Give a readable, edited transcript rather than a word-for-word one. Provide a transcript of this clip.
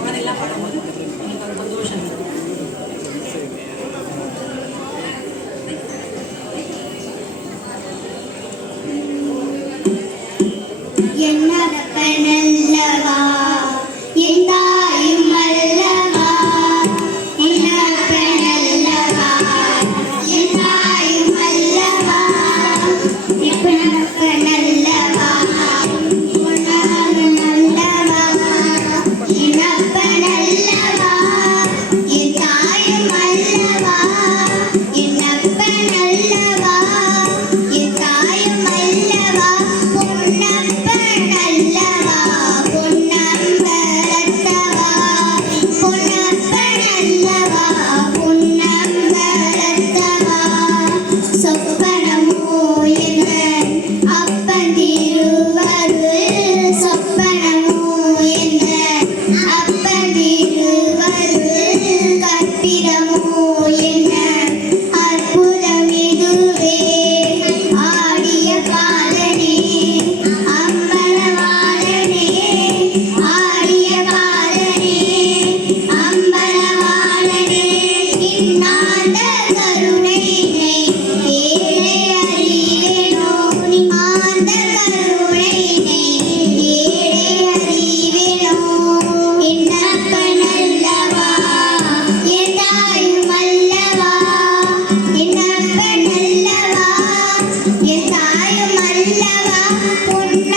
அதெல்லாம் பண்ணும்போது எனக்கு அது சந்தோஷம். என்னப்பனல்லவா எந்தாயும் அல்லவா என்னப்பனல்லவா எந்தாயும் அல்லவா இப்பனப்பனல்லவா உன்னானல்லவா என்னப்பனல்லவா எந்தாயும் அல்லவா என்னப்பனல்லவா எந்தாயும் அல்லவா பொன்னப்பனல்லவா பொன்னம்பலத்தவா பொன்னப்பனல்லவா பொன்னம்பலத்தவா சொப்பனமோ என அப்பந்திருவருள் சொப்பனமோ என அப்பந்திருவருள் கற்பிதமோ என அற்புதமிதுவே ஆடிய பாலனே அம்பலவாளனே ஆடிய பாலனே அம்பலவாளனே இன்னாத கருணையினை ஏழை அறிவேனோ ஆந்த கருணையினை ஏழை அறிவேனோ என்னப்பனல்லவா எந்தாயும் அல்லவா என்னப்பனல்லவா எந்தாயும் அல்லவா பொன்ன